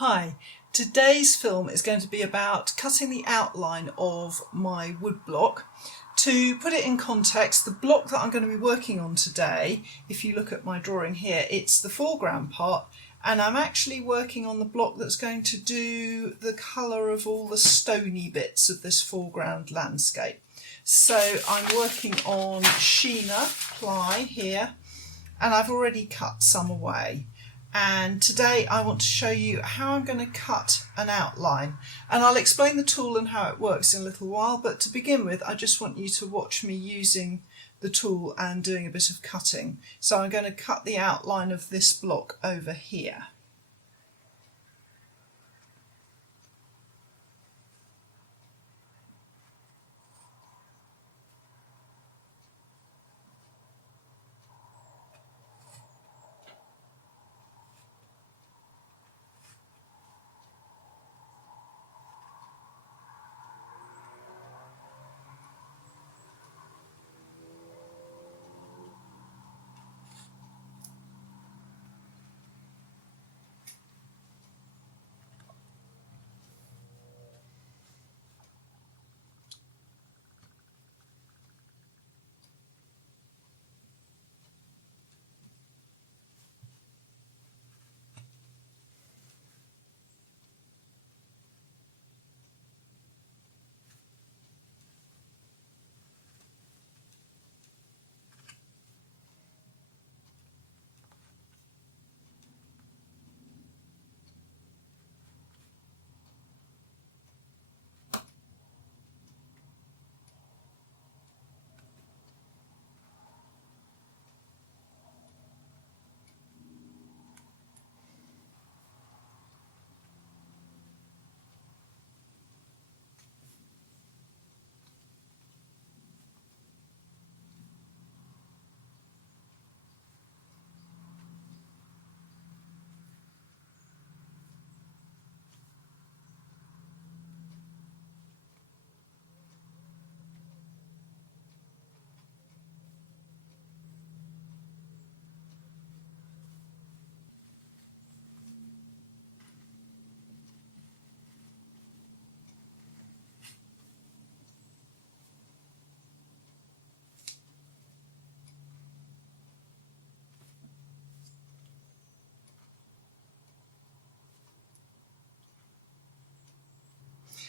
Hi, today's film is going to be about cutting the outline of my wood block. To put it in context, the block that I'm going to be working on today, if you look at my drawing here, it's the foreground part, and I'm actually working on the block that's going to do the colour of all the stony bits of this foreground landscape. So I'm working on Sheena ply here, and I've already cut some away. And today I want to show you how I'm going to cut an outline, and I'll explain the tool and how it works in a little while, but to begin with I just want you to watch me using the tool and doing a bit of cutting. So I'm going to cut the outline of this block over here.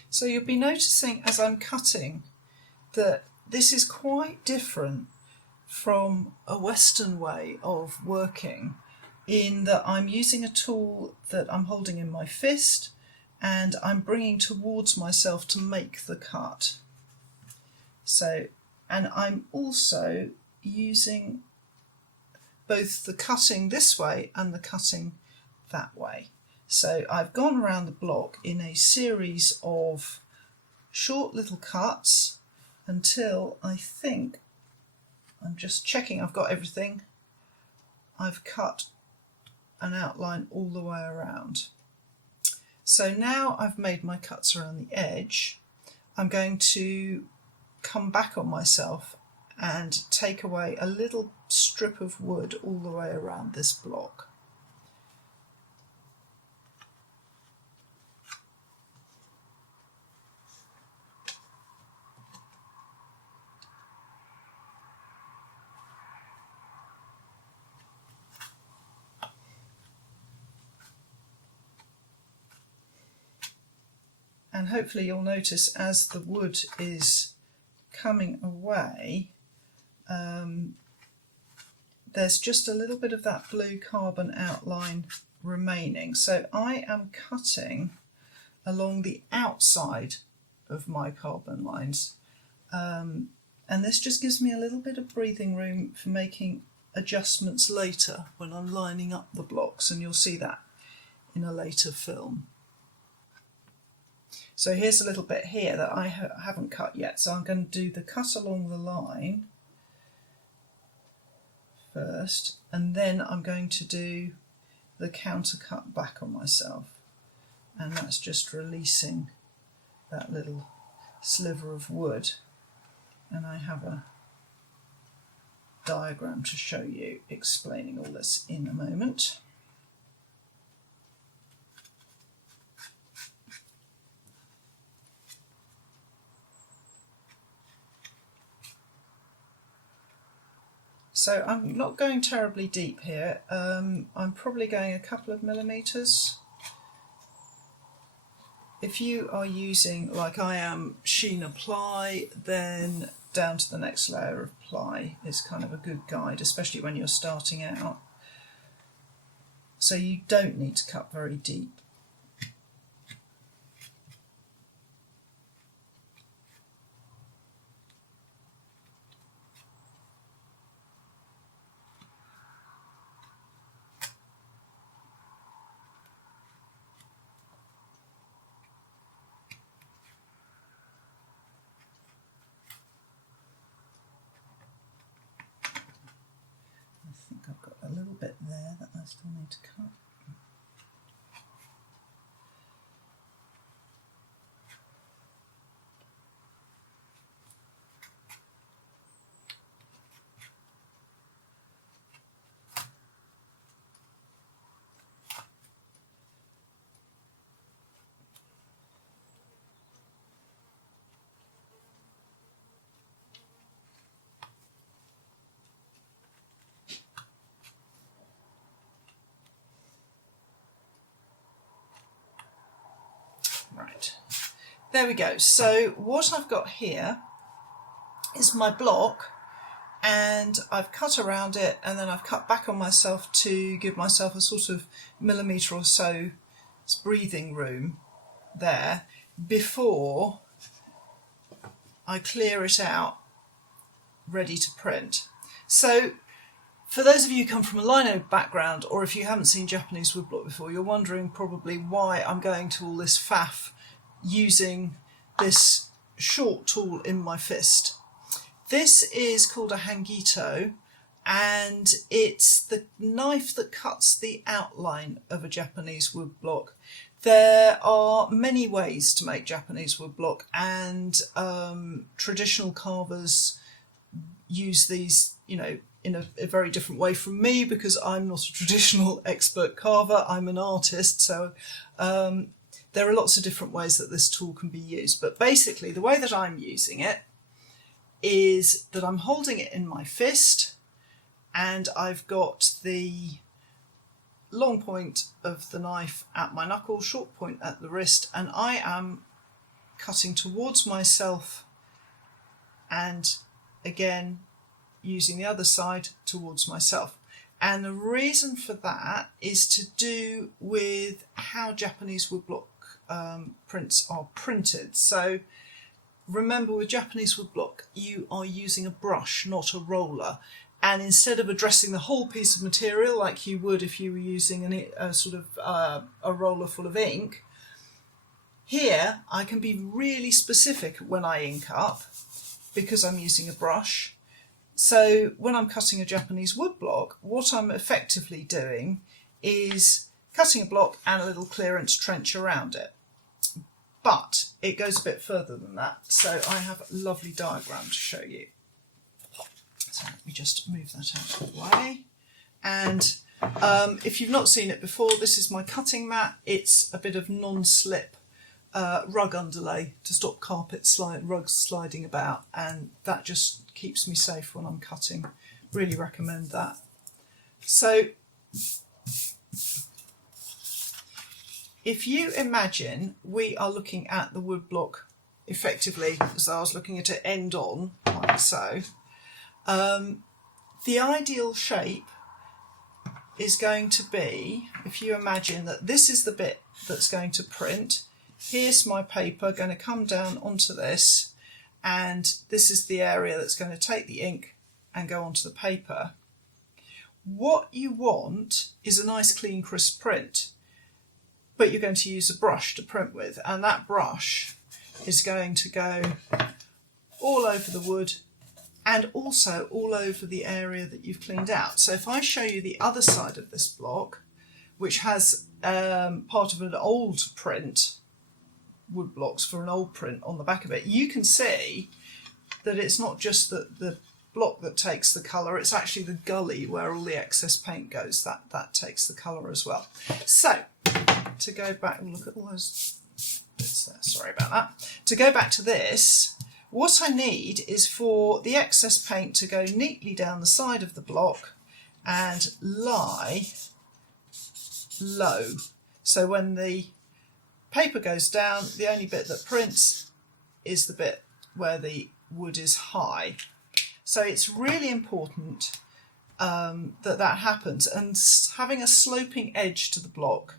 So you'll be noticing as I'm cutting that this is quite different from a Western way of working, in that I'm using a tool that I'm holding in my fist and I'm bringing towards myself to make the cut. So, and I'm also using both the cutting this way and the cutting that way. So I've gone around the block in a series of short little cuts until I think, I'm just checking I've got everything, I've cut an outline all the way around. So now I've made my cuts around the edge, I'm going to come back on myself and take away a little strip of wood all the way around this block. And hopefully you'll notice as the wood is coming away, there's just a little bit of that blue carbon outline remaining. So I am cutting along the outside of my carbon lines. And this just gives me a little bit of breathing room for making adjustments later when I'm lining up the blocks, and you'll see that in a later film. So here's a little bit here that I haven't cut yet, so I'm going to do the cut along the line first, and then I'm going to do the counter cut back on myself, and that's just releasing that little sliver of wood. And I have a diagram to show you explaining all this in a moment. So I'm not going terribly deep here. I'm probably going a couple of millimetres. If you are using, like I am, sheen apply, then down to the next layer of ply is kind of a good guide, especially when you're starting out. So you don't need to cut very deep. I think I've got a little bit there that I still need to cut. Right, there we go. So what I've got here is my block, and I've cut around it, and then I've cut back on myself to give myself a sort of millimetre or so breathing room there before I clear it out ready to print. So for those of you who come from a lino background, or if you haven't seen Japanese woodblock before, you're wondering probably why I'm going to all this faff using this short tool in my fist. This is called a Hangito, and it's the knife that cuts the outline of a Japanese woodblock. There are many ways to make Japanese woodblock, and traditional carvers use these, you know, in a very different way from me, because I'm not a traditional expert carver, I'm an artist, so there are lots of different ways that this tool can be used. But basically the way that I'm using it is that I'm holding it in my fist, and I've got the long point of the knife at my knuckle, short point at the wrist, and I am cutting towards myself, and again using the other side towards myself. And the reason for that is to do with how Japanese woodblock prints are printed. So remember, with Japanese woodblock you are using a brush, not a roller, and instead of addressing the whole piece of material like you would if you were using a sort of a roller full of ink, here I can be really specific when I ink up because I'm using a brush. So when I'm cutting a Japanese woodblock, what I'm effectively doing is cutting a block and a little clearance trench around it. But it goes a bit further than that. So I have a lovely diagram to show you. So let me just move that out of the way. And if you've not seen it before, this is my cutting mat. It's a bit of non-slip rug underlay to stop rugs sliding about, and that just keeps me safe when I'm cutting. Really recommend that. So if you imagine we are looking at the woodblock effectively as I was looking at it end on, like so, the ideal shape is going to be, if you imagine that this is the bit that's going to print, here's my paper going to come down onto this, and this is the area that's going to take the ink and go onto the paper. What you want is a nice clean crisp print, but you're going to use a brush to print with, and that brush is going to go all over the wood and also all over the area that you've cleaned out. So if I show you the other side of this block, which has part of an old print, wood blocks for an old print on the back of it, you can see that it's not just the block that takes the colour, it's actually the gully where all the excess paint goes, that takes the colour as well. So to go back and look at all those bits there, sorry about that. To go back to this, What I need is for the excess paint to go neatly down the side of the block and lie low. So when the paper goes down, the only bit that prints is the bit where the wood is high. So it's really important that happens, and having a sloping edge to the block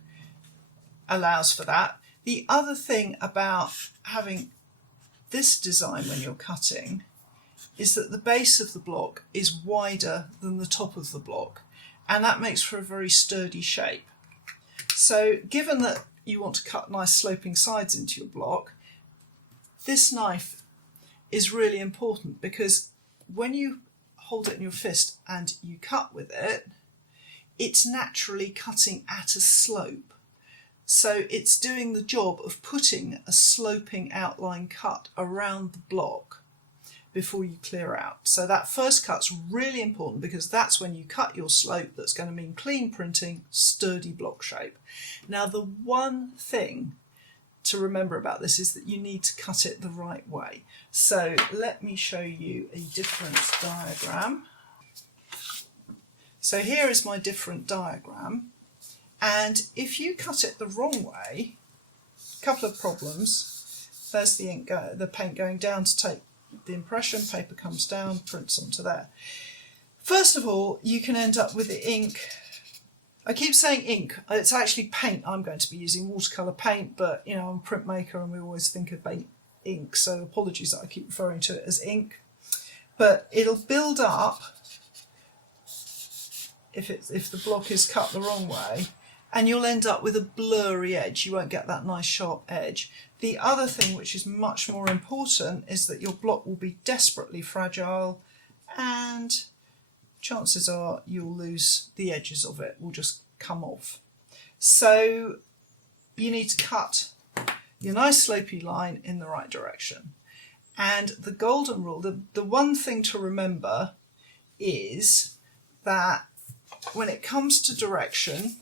allows for that. The other thing about having this design when you're cutting is that the base of the block is wider than the top of the block, and that makes for a very sturdy shape. So given that you want to cut nice sloping sides into your block, this knife is really important, because when you hold it in your fist and you cut with it, it's naturally cutting at a slope. So it's doing the job of putting a sloping outline cut around the block before you clear out. So that first cut's really important, because that's when you cut your slope that's going to mean clean printing, sturdy block shape. Now, the one thing to remember about this is that you need to cut it the right way. So let me show you a different diagram. So here is my different diagram, and if you cut it the wrong way, a couple of problems. There's the paint going down to take the impression, paper comes down, prints onto there. First of all, you can end up with the ink. I keep saying ink, it's actually paint. I'm going to be using watercolour paint, but you know, I'm a printmaker and we always think of ink, so apologies that I keep referring to it as ink. But it'll build up if the block is cut the wrong way, and you'll end up with a blurry edge. You won't get that nice sharp edge. The other thing, which is much more important, is that your block will be desperately fragile, and chances are you'll lose the edges of it, will just come off. So you need to cut your nice slopey line in the right direction. And the golden rule, the one thing to remember is that when it comes to direction,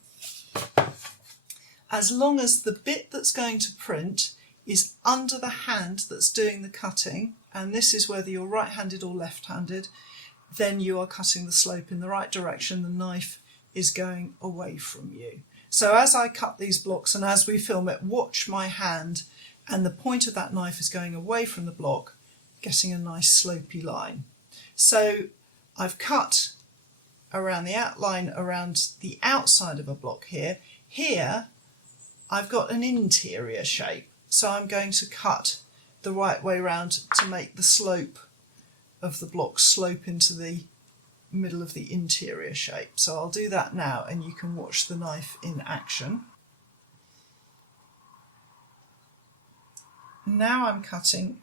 as long as the bit that's going to print is under the hand that's doing the cutting, and this is whether you're right-handed or left-handed, then you are cutting the slope in the right direction. The knife is going away from you. So as I cut these blocks and as we film it, watch my hand, and the point of that knife is going away from the block, getting a nice slopey line. So I've cut around the outline around the outside of a block here. Here I've got an interior shape, so I'm going to cut the right way round to make the slope of the block slope into the middle of the interior shape. So I'll do that now, and you can watch the knife in action. Now I'm cutting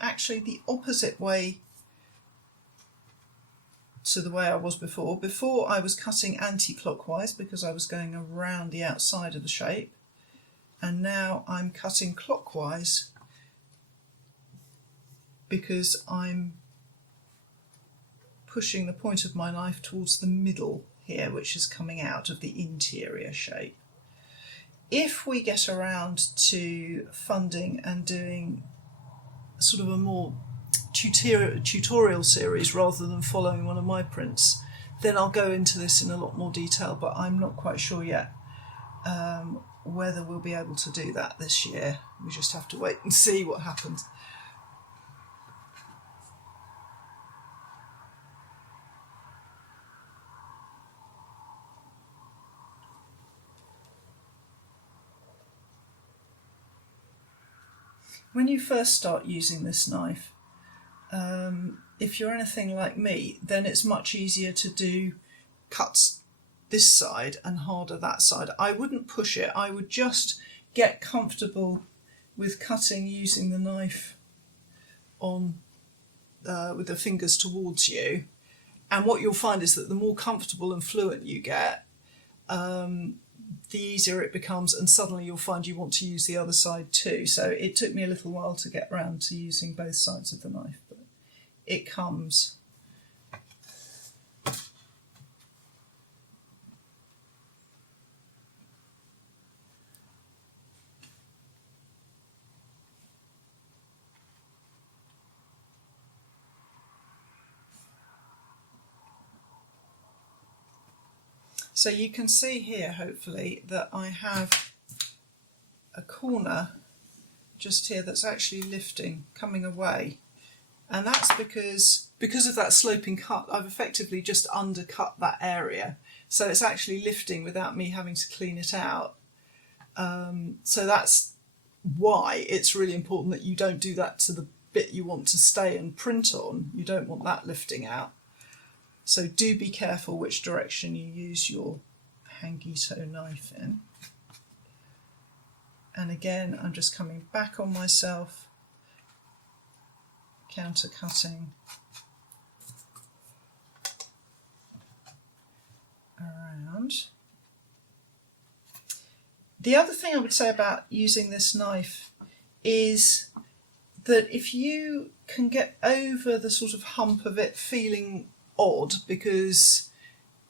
actually the opposite way to the way I was before. Before I was cutting anti-clockwise because I was going around the outside of the shape, and now I'm cutting clockwise because I'm pushing the point of my knife towards the middle here, which is coming out of the interior shape. If we get around to funding and doing sort of a more tutorial series rather than following one of my prints, then I'll go into this in a lot more detail, but I'm not quite sure yet whether we'll be able to do that this year. We just have to wait and see what happens. When you first start using this knife, if you're anything like me, then it's much easier to do cuts this side and harder that side. I wouldn't push it, I would just get comfortable with cutting using the knife on with the fingers towards you, and what you'll find is that the more comfortable and fluent you get, the easier it becomes, and suddenly you'll find you want to use the other side too. So it took me a little while to get round to using both sides of the knife, but it comes. So you can see here, hopefully, that I have a corner just here that's actually lifting, coming away. And that's because of that sloping cut, I've effectively just undercut that area. So it's actually lifting without me having to clean it out. So that's why it's really important that you don't do that to the bit you want to stay and print on. You don't want that lifting out. So do be careful which direction you use your Hangito knife in. And again, I'm just coming back on myself, counter cutting around. The other thing I would say about using this knife is that if you can get over the sort of hump of it feeling odd, because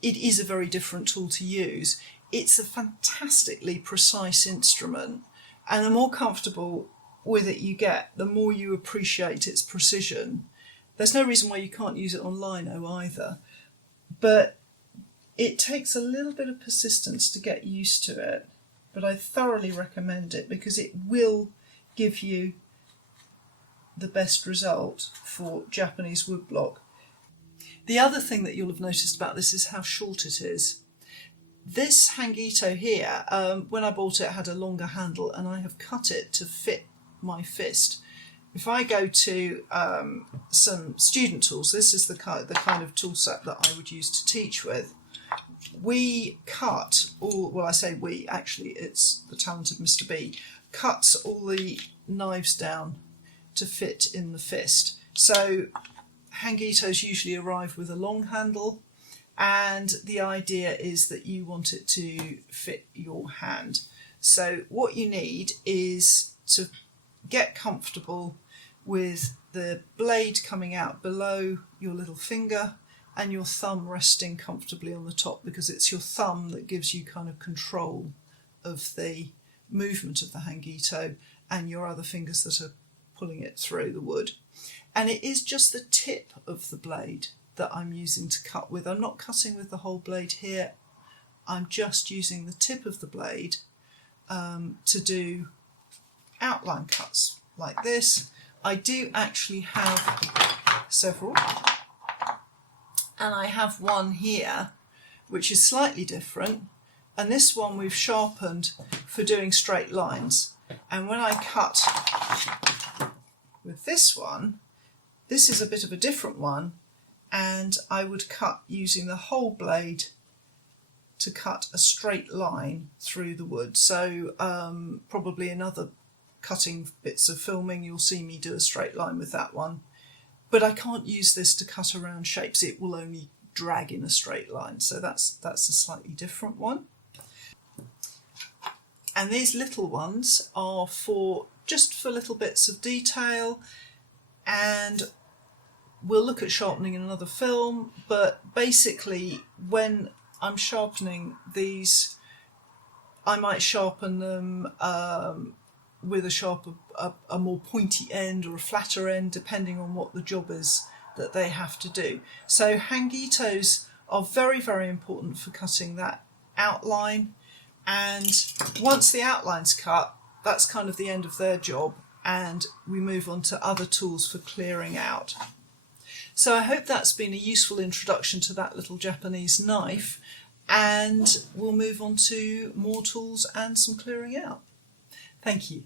it is a very different tool to use, it's a fantastically precise instrument, and the more comfortable with it you get, the more you appreciate its precision. There's no reason why you can't use it on lino either, but it takes a little bit of persistence to get used to it. But I thoroughly recommend it because it will give you the best result for Japanese woodblock. The other thing that you'll have noticed about this is how short it is. This Hangito here, when I bought it, had a longer handle, and I have cut it to fit my fist. If I go to some student tools, this is the kind of tool set that I would use to teach with. We cut all, well, I say we, actually it's the talented Mr. B, cuts all the knives down to fit in the fist. So Hangitos usually arrive with a long handle, and the idea is that you want it to fit your hand. So what you need is to get comfortable with the blade coming out below your little finger and your thumb resting comfortably on the top, because it's your thumb that gives you kind of control of the movement of the Hangito, and your other fingers that are pulling it through the wood. And it is just the tip of the blade that I'm using to cut with. I'm not cutting with the whole blade here. I'm just using the tip of the blade to do outline cuts like this. I do actually have several, and I have one here which is slightly different, and this one we've sharpened for doing straight lines. And when I cut with this one, this is a bit of a different one, and I would cut using the whole blade to cut a straight line through the wood. So probably in other cutting bits of filming you'll see me do a straight line with that one, but I can't use this to cut around shapes. It will only drag in a straight line, so that's a slightly different one. And these little ones are just for little bits of detail, and we'll look at sharpening in another film, but basically when I'm sharpening these, I might sharpen them with a more pointy end or a flatter end, depending on what the job is that they have to do. So Hangitos are very, very important for cutting that outline, and once the outline's cut, that's kind of the end of their job, and we move on to other tools for clearing out. So I hope that's been a useful introduction to that little Japanese knife, and we'll move on to more tools and some clearing out. Thank you.